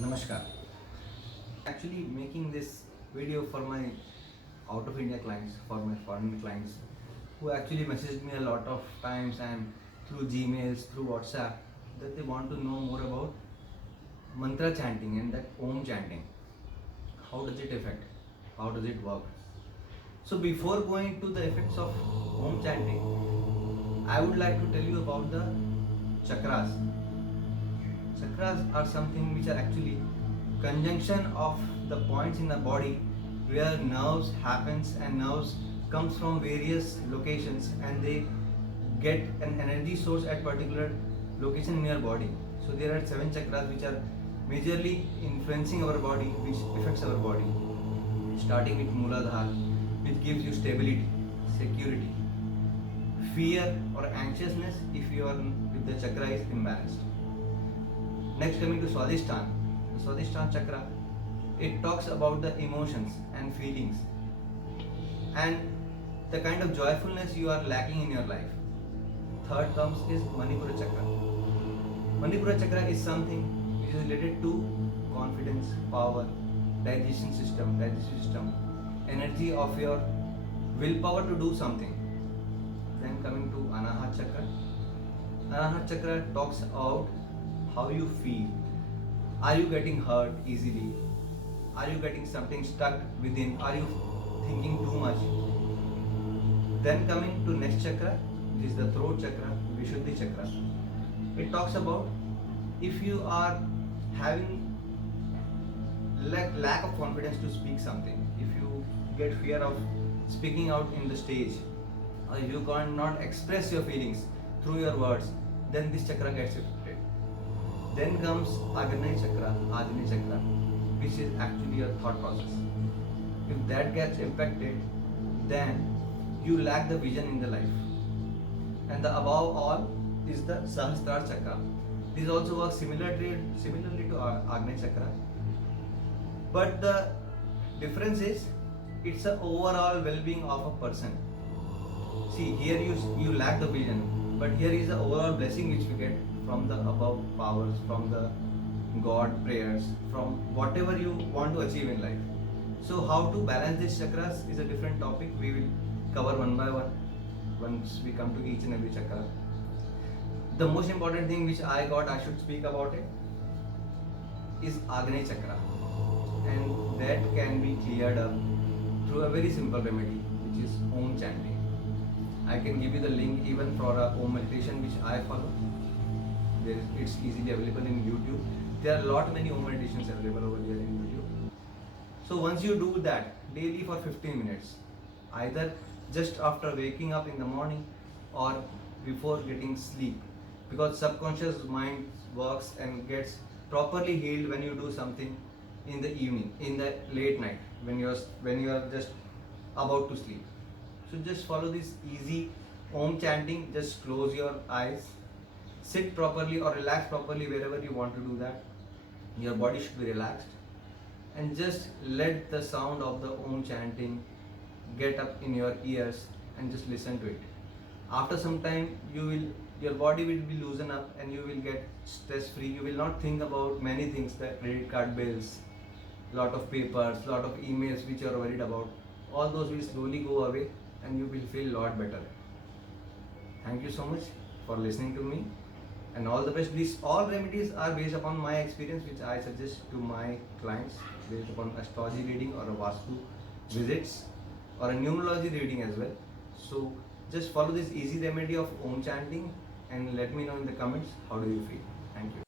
Namaskar. Actually, making this video for my out of India clients, for my foreign clients, who actually messaged me a lot of times and through Gmails, through WhatsApp, that they want to know more about mantra chanting and that Om chanting. How does it affect? How does it work? So before going to the effects of Om chanting, I would like to tell you about the chakras. Chakras are something which are actually conjunction of the points in the body where nerves happens and nerves comes from various locations and they get an energy source at particular location in your body. So there are 7 chakras which are majorly influencing our body, which affects our body. Starting with Mooladhara, which gives you stability, security, fear or anxiousness if the chakra is imbalanced. Next, coming to Swadhisthana. The Swadhisthana chakra, it talks about the emotions and feelings and the kind of joyfulness you are lacking in your life. Third comes is Manipura chakra. Manipura chakra is something which is related to confidence, power, digestion system, energy of your willpower to do something. Then coming to Anahat chakra. Anahat chakra talks about how you feel. Are you getting hurt easily? Are you getting something stuck within? Are you thinking too much? Then coming to next chakra, which is the throat chakra, Vishuddhi chakra. It talks about if you are having lack of confidence to speak something, if you get fear of speaking out in the stage, or if you cannot express your feelings through your words, then this chakra gets affected. Then comes Agni chakra, Ajni chakra, which is actually your thought process. If that gets impacted, then you lack the vision in the life. And the above all is the Sahasrara chakra. This also works similarly to Agni chakra. But the difference is it's an overall well-being of a person. See, here you lack the vision, but here is the overall blessing which we get from the above powers, from the God prayers, from whatever you want to achieve in life. So how to balance these chakras is a different topic. We will cover one by one once we come to each and every chakra. The most important thing which I should speak about it is Agni chakra, and that can be cleared up through a very simple remedy, which is Om chanting. I can give you the link even for a Om meditation which I follow. It's easily available in YouTube. There are many Om meditations available over there in YouTube. So once you do that daily for 15 minutes, either just after waking up in the morning or before getting sleep, because subconscious mind works and gets properly healed when you do something in the evening, in the late night, when you are just about to sleep. So just follow this easy Om chanting. Just close your eyes, sit properly or relax properly wherever you want to do that. Your body should be relaxed, and just let the sound of the Om chanting get up in your ears and just listen to it. After some time, your body will be loosened up and you will get stress free. You will not think about many things, the credit card bills, lot of papers, lot of emails which you are worried about. All those will slowly go away and you will feel a lot better. Thank you so much for listening to me, and all the best. These all remedies are based upon my experience, which I suggest to my clients, based upon astrology reading or a Vastu visits or a numerology reading as well. So just follow this easy remedy of Om chanting and let me know in the comments how do you feel. Thank you.